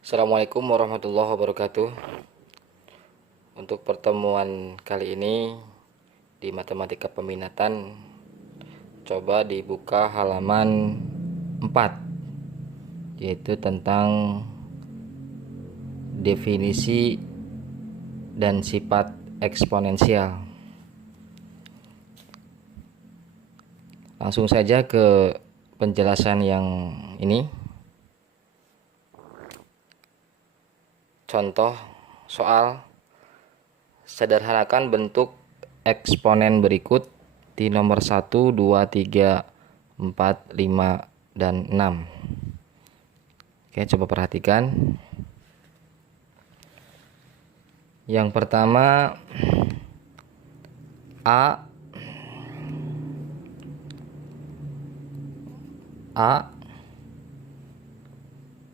Assalamualaikum warahmatullahi wabarakatuh. Untuk pertemuan kali ini di matematika peminatan, coba dibuka halaman 4, yaitu tentang definisi dan sifat eksponensial. Langsung saja ke penjelasan yang ini. Contoh soal: sederhanakan bentuk eksponen berikut di nomor 1, 2, 3, 4, 5, dan 6. Oke, coba perhatikan. Yang pertama, A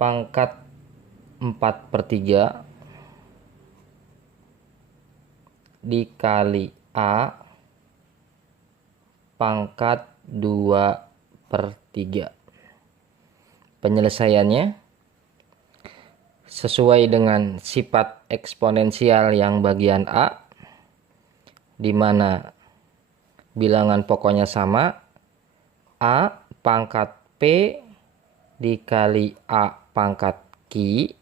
pangkat 4/3 dikali A pangkat 2/3. Penyelesaiannya sesuai dengan sifat eksponensial yang bagian A, di mana bilangan pokoknya sama. A pangkat P dikali A pangkat Q,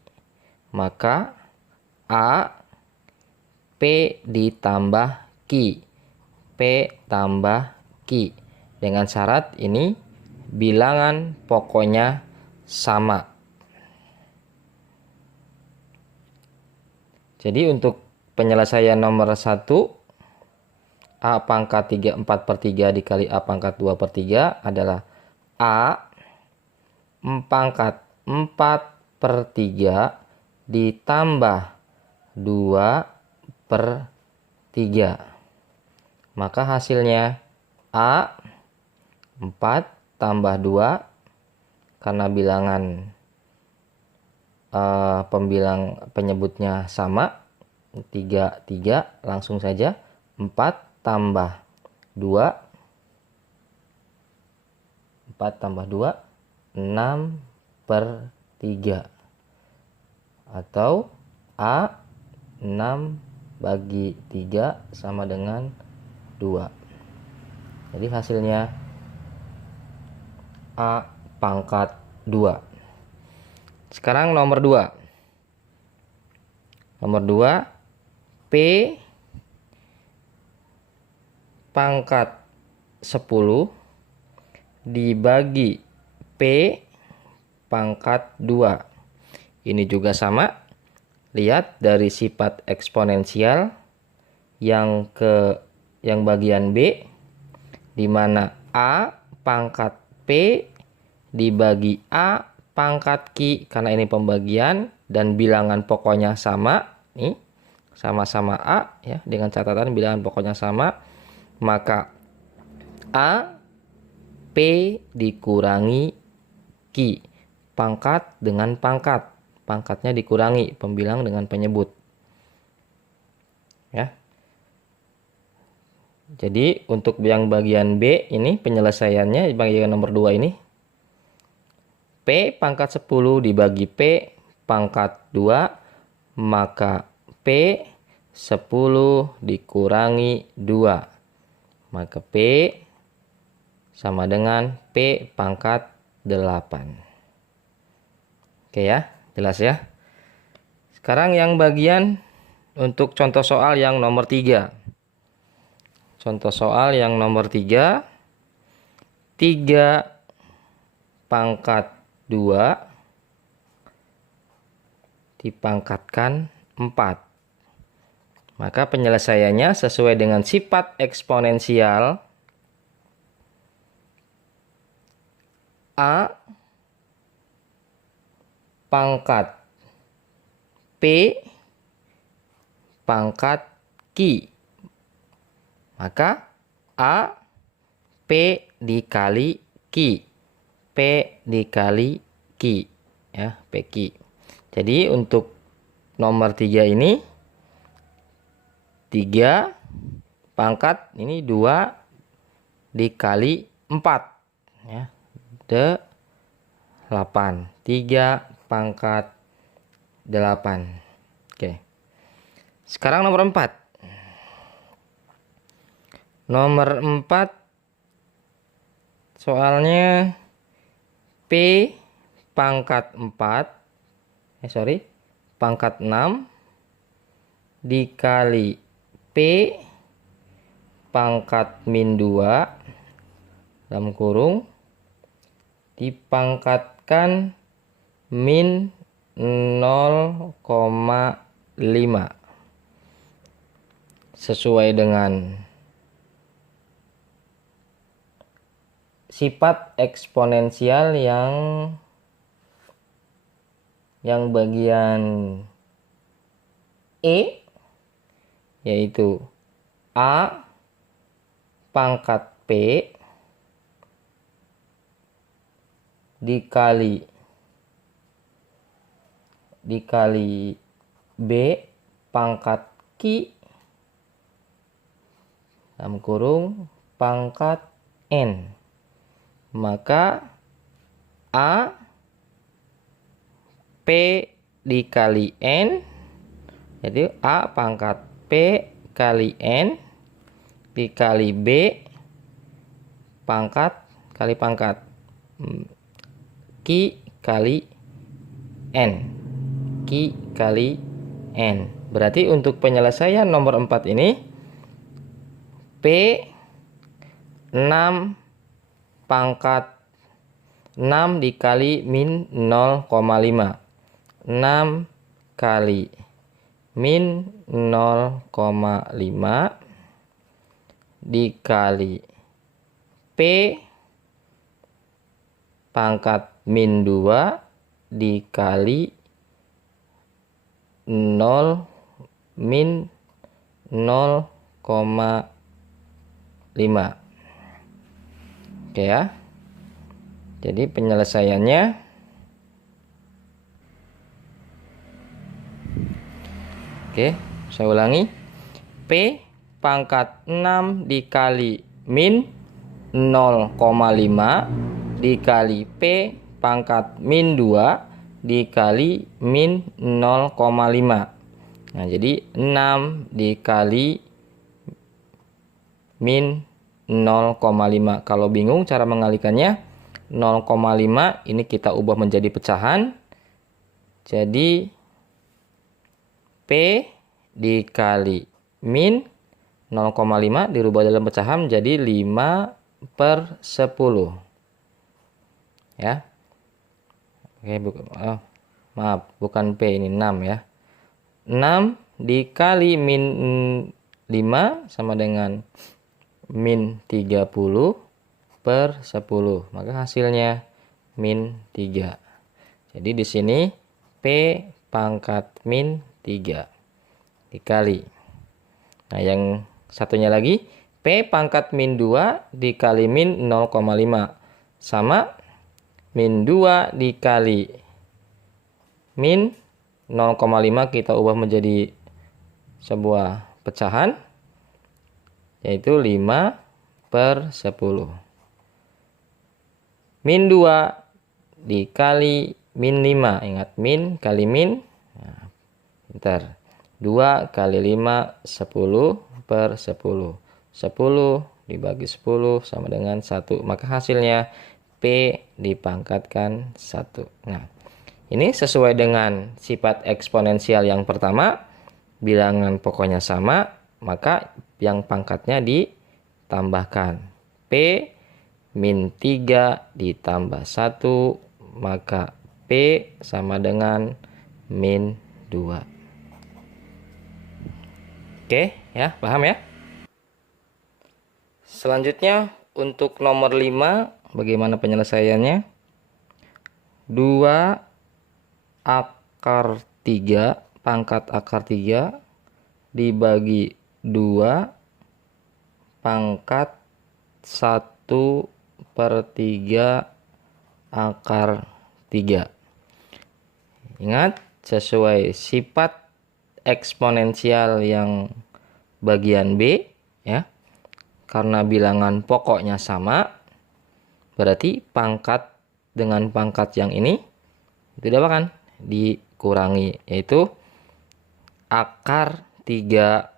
maka A P ditambah Q, P tambah Q. Dengan syarat ini bilangan pokoknya sama. Jadi untuk penyelesaian nomor 1, A pangkat 4/3 dikali A pangkat 2/3 adalah A pangkat 4/3 ditambah 2/3. Maka hasilnya A 4 tambah 2, karena bilangan pembilang penyebutnya sama, 3, langsung saja 4 tambah 2, 6/3, atau A 6/3 sama dengan 2. Jadi hasilnya A pangkat 2. Sekarang nomor 2. Nomor 2, P pangkat 10 dibagi P pangkat 2. Ini juga sama. Lihat dari sifat eksponensial yang bagian B, di mana A pangkat P dibagi A pangkat Q, karena ini pembagian dan bilangan pokoknya sama. Nih, sama-sama A ya, dengan catatan bilangan pokoknya sama, maka A P dikurangi Q, pangkat dengan pangkat, pangkatnya dikurangi, pembilang dengan penyebut ya. Jadi untuk yang bagian B ini penyelesaiannya bagian nomor 2 ini, P pangkat 10 dibagi P pangkat 2, maka P 10 dikurangi 2, maka P sama dengan P pangkat 8. Oke ya, jelas ya. Sekarang yang bagian untuk contoh soal yang nomor 3. Contoh soal yang nomor 3, 3 pangkat 2 dipangkatkan 4. Maka penyelesaiannya sesuai dengan sifat eksponensial A pangkat P pangkat Q. Maka A P dikali Q, P dikali Q ya, PQ. Jadi untuk nomor 3 ini 3 pangkat ini 2 dikali 4 ya, 8. 3 pangkat 8. Oke. Sekarang nomor 4. Nomor 4 soalnya P pangkat 6 dikali P pangkat min 2 dalam kurung dipangkatkan min 0,5 sesuai dengan sifat eksponensial yang bagian E, yaitu A pangkat P dikali B pangkat Q dalam kurung pangkat N. Maka A P dikali N, jadi A pangkat P kali N dikali B pangkat kali pangkat Q kali N. Q kali N. Berarti untuk penyelesaian nomor 4 ini P 6 pangkat 6 dikali min 0,5. 6 kali min 0,5 dikali P pangkat min 2 dikali 0 min 0,5. Oke ya. Jadi penyelesaiannya saya ulangi. P pangkat 6 dikali min 0,5 dikali P pangkat min 2 dikali min 0,5. Nah, jadi 6 dikali min 0,5. Kalau bingung cara mengalikannya, 0,5 ini kita ubah menjadi pecahan. Jadi P dikali min 0,5 dirubah dalam pecahan jadi 5/10. Ya. Oke, maaf, bukan P, ini 6 ya. 6 dikali min 5 sama dengan min 30/10. Maka hasilnya min 3. Jadi di sini P pangkat min 3 dikali. Nah, yang satunya lagi P pangkat min 2 dikali min 0,5 sama min 2 dikali min 0,5 kita ubah menjadi sebuah pecahan, yaitu 5/10. Min 2 dikali min 5. Ingat, min kali min. Nah, bentar. 2 kali 5, 10/10. 10 dibagi 10 sama dengan 1. Maka hasilnya P dipangkatkan 1. Nah, ini sesuai dengan sifat eksponensial yang pertama. Bilangan pokoknya sama, maka yang pangkatnya ditambahkan. P min 3 ditambah 1, maka P sama dengan min 2. Oke ya, paham ya? Selanjutnya untuk nomor 5, bagaimana penyelesaiannya? 2 akar 3 pangkat akar 3 dibagi 2 pangkat 1/3 akar 3. Ingat, sesuai sifat eksponensial yang bagian B ya. Karena bilangan pokoknya sama, berarti pangkat dengan pangkat yang ini itu diapakan? kurangi, yaitu akar 3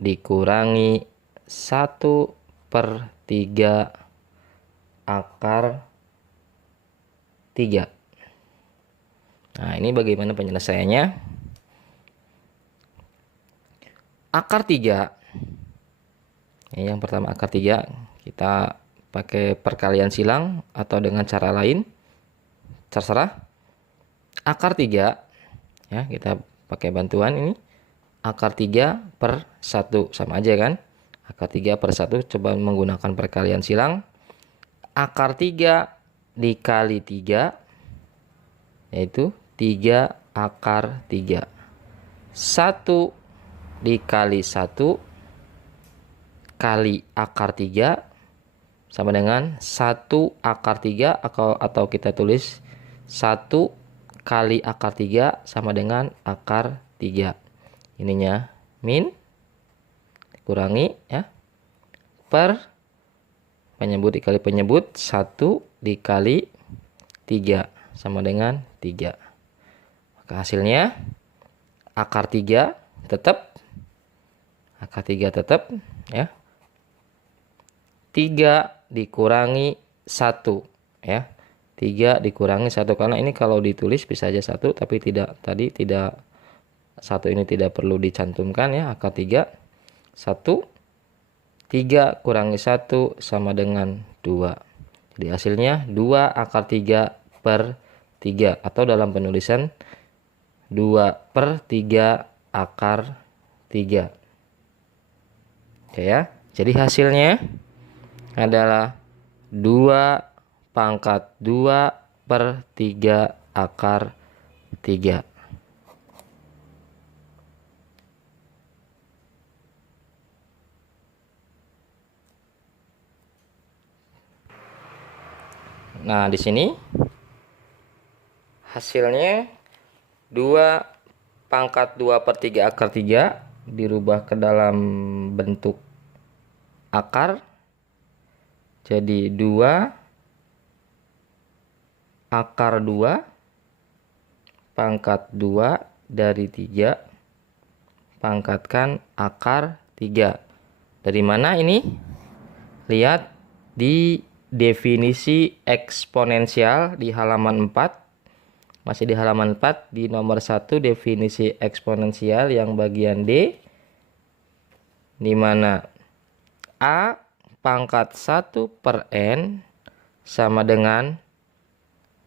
dikurangi 1/3 akar 3. Nah, ini bagaimana penyelesaiannya? Akar 3. Yang pertama akar 3, kita pakai perkalian silang atau dengan cara lain, terserah. Akar 3, ya, kita pakai bantuan ini. Akar 3/1, sama aja kan? Akar 3/1, coba menggunakan perkalian silang. Akar 3 dikali 3, yaitu 3 akar 3. 1 dikali 1 kali akar 3 sama dengan 1 akar 3, atau kita tulis 1 kali akar 3 sama dengan akar 3. Ininya min dikurangi, ya, per penyebut dikali penyebut, 1 dikali 3 sama dengan 3. Maka hasilnya akar 3 tetap, ya, 3 dikurangi 1, ya, 3 dikurangi 1, karena ini kalau ditulis bisa aja 1, tapi tidak, tadi tidak, 1 ini tidak perlu dicantumkan, ya. Akar 3, 1, 3 kurangi 1 sama dengan 2. Jadi hasilnya 2 akar 3/3, atau dalam penulisan 2/3 akar 3. Oke, ya. Jadi hasilnya adalah 2/2 akar 3. Nah, di sini hasilnya 2/2 akar 3 dirubah ke dalam bentuk akar. Jadi 2 akar 2 pangkat 2 dari 3 pangkatkan akar 3. Dari mana ini? Lihat di definisi eksponensial di halaman 4. Masih di halaman 4, di nomor 1 definisi eksponensial yang bagian D, di mana A pangkat 1/n sama dengan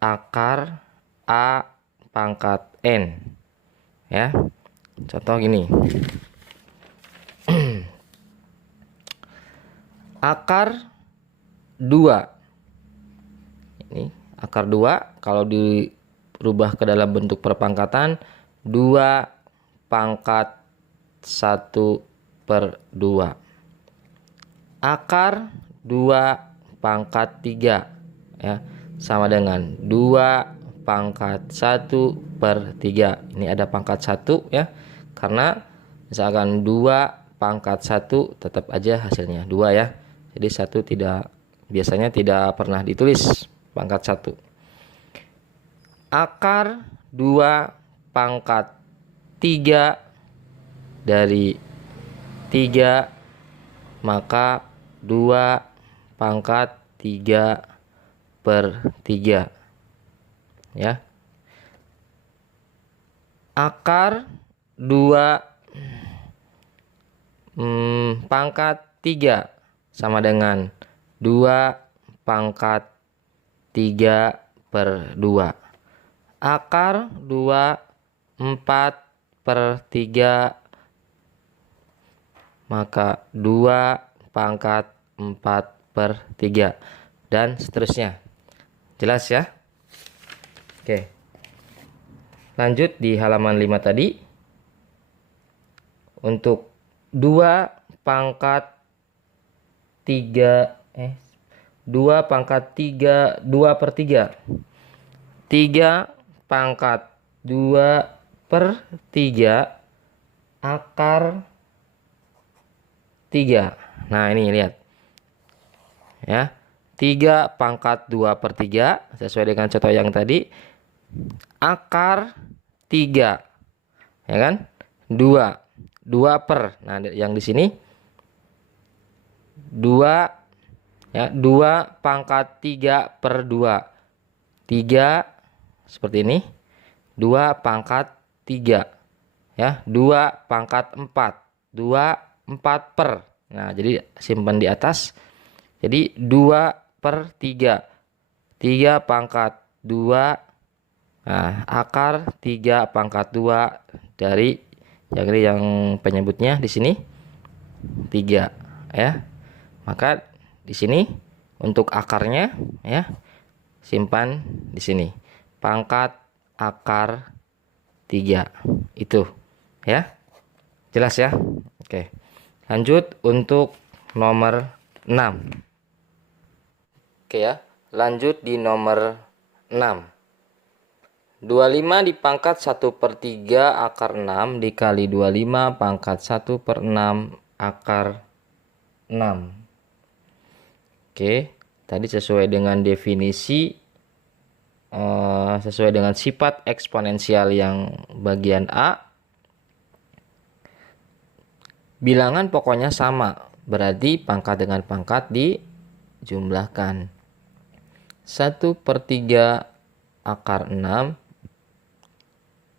akar A pangkat n. Ya. Contoh gini. Akar 2. Ini akar 2 kalau dirubah ke dalam bentuk perpangkatan, 2 pangkat 1/2. Akar 2 pangkat 3, ya, sama dengan 2 pangkat 1/3. Ini ada pangkat 1, ya, karena misalkan 2 pangkat 1 tetap aja hasilnya 2, ya. Jadi 1 biasanya tidak pernah ditulis pangkat 1. Akar 2 pangkat 3 dari 3, maka 2 pangkat 3/3, ya. Akar 2 pangkat 3 sama dengan 2 pangkat 3/2. Akar 2 4/3, maka 2 pangkat 4/3, dan seterusnya. Jelas, ya? Oke. Lanjut di halaman 5 tadi. Untuk 2 pangkat 3 2/3 3 pangkat 2/3 akar 3. Nah, ini lihat, ya, 3 pangkat 2/3 sesuai dengan contoh yang tadi. akar 3, ya kan? 2 per. Nah, yang di sini 2, ya, 2 pangkat 3 per 2. 3 seperti ini. 2 pangkat 3, ya. 2 pangkat 4. 2 4 per. Nah, jadi simpan di atas. Jadi 2 per 3. 3 pangkat 2. Nah, akar 3 pangkat 2 dari yang penyebutnya di sini 3, ya. Maka di sini untuk akarnya, ya, simpan di sini. Pangkat akar 3 itu, ya. Jelas ya? Oke. Lanjut untuk nomor 6. Oke ya. Lanjut di nomor 6. 25 dipangkat 1/3 akar 6 dikali 25 pangkat 1/6 akar 6. Oke, tadi sesuai dengan definisi, sesuai dengan sifat eksponensial yang bagian A, bilangan pokoknya sama, berarti pangkat dengan pangkat dijumlahkan. 1/3 akar 6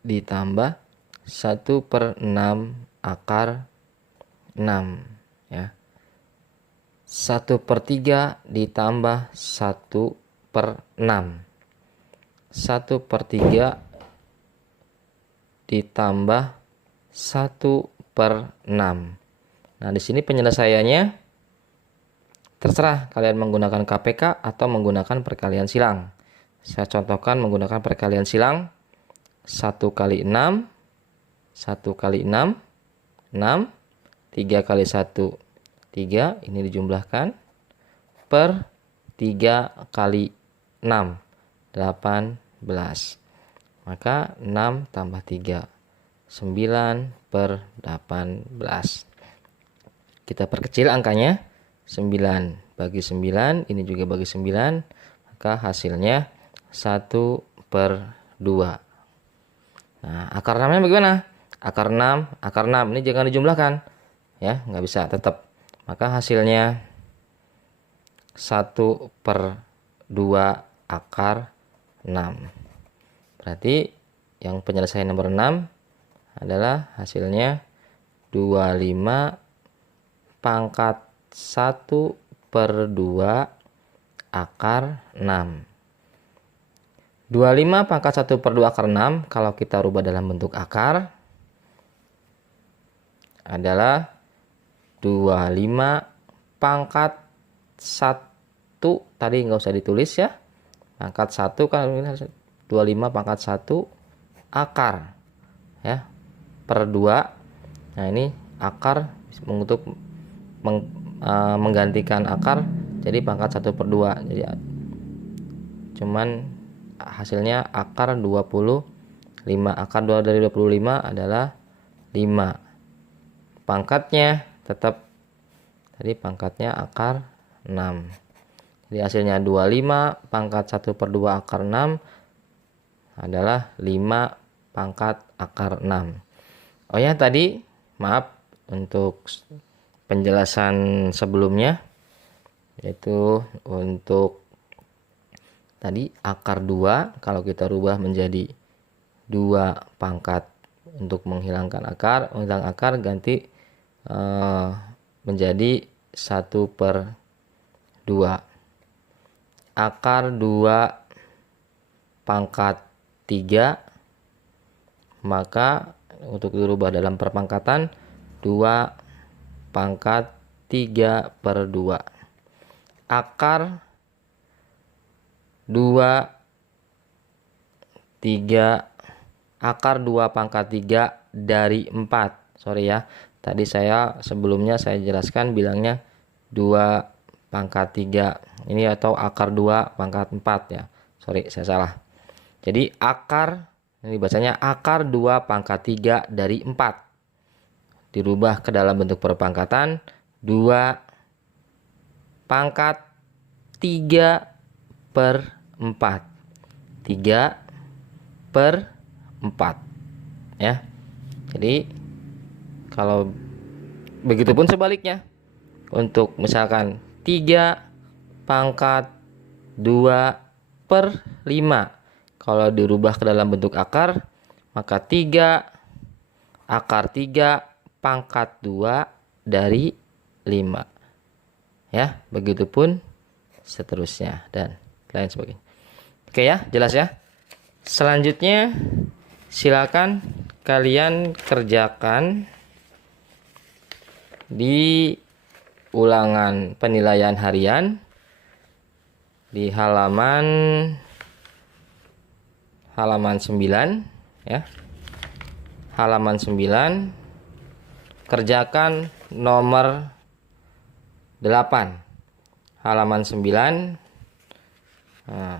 ditambah 1/6 akar 6, ya. 1/3 ditambah 1/6. 1/3 ditambah 1/6. Nah, di sini penyelesaiannya terserah kalian menggunakan KPK atau menggunakan perkalian silang. Saya contohkan menggunakan perkalian silang. 1 kali 6, 1 kali 6, 6, 3 kali 1, 3, ini dijumlahkan, per 3 kali 6, 18. Maka 6 tambah 3, 9/18. Kita perkecil angkanya, 9 bagi 9, ini juga bagi 9, maka hasilnya 1/2. Nah, akar 6-nya bagaimana? Akar 6, ini jangan dijumlahkan. Ya, nggak bisa, tetap. Maka hasilnya 1/2 akar 6. Berarti yang penyelesaian nomor 6 adalah hasilnya 25 pangkat 1/2 akar 6. 25 pangkat 1/2 akar 6 kalau kita rubah dalam bentuk akar adalah 25 pangkat 1, tadi nggak usah ditulis ya. Pangkat 1 kan 25 pangkat 1 akar, ya, per 2. Nah, ini akar untuk menggantikan akar jadi pangkat 1/2. Jadi cuman hasilnya akar 25. Akar 2 dari 25 adalah 5. Pangkatnya tetap tadi pangkatnya akar 6. Jadi hasilnya 25 pangkat 1/2 akar 6 adalah 5 pangkat akar 6. Oh ya, tadi maaf untuk penjelasan sebelumnya, yaitu untuk tadi akar 2 kalau kita rubah menjadi 2 pangkat untuk menghilangkan akar, ganti menjadi 1/2. Akar 2 pangkat 3, maka untuk dirubah dalam perpangkatan 2 pangkat 3/2. Akar 2 pangkat 3 dari 4. Sorry ya. Tadi sebelumnya saya jelaskan bilangnya 2 pangkat 3. Ini atau akar 2 pangkat 4 ya. Sorry, saya salah. Jadi akar, ini bacanya akar 2 pangkat 3 dari 4. Dirubah ke dalam bentuk perpangkatan 2 pangkat 3/4. 3 per 4 ya. Jadi kalau begitupun sebaliknya, untuk misalkan 3 pangkat 2 per 5, kalau dirubah ke dalam bentuk akar, maka 3 akar 3 pangkat 2 dari 5 ya. Begitupun seterusnya dan lain sebagainya. Oke ya, jelas ya. Selanjutnya silakan kalian kerjakan di ulangan penilaian harian di halaman 9 ya. Halaman 9, kerjakan nomor 8. Halaman 9,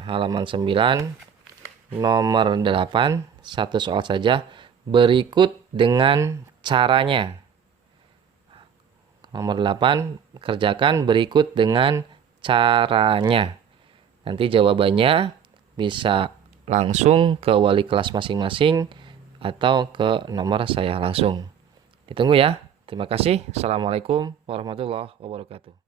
halaman 9 nomor 8, satu soal saja, berikut dengan caranya. Nomor 8, kerjakan berikut dengan caranya. Nanti jawabannya bisa langsung ke wali kelas masing-masing atau ke nomor saya langsung. Ditunggu ya. Terima kasih. Assalamualaikum warahmatullahi wabarakatuh.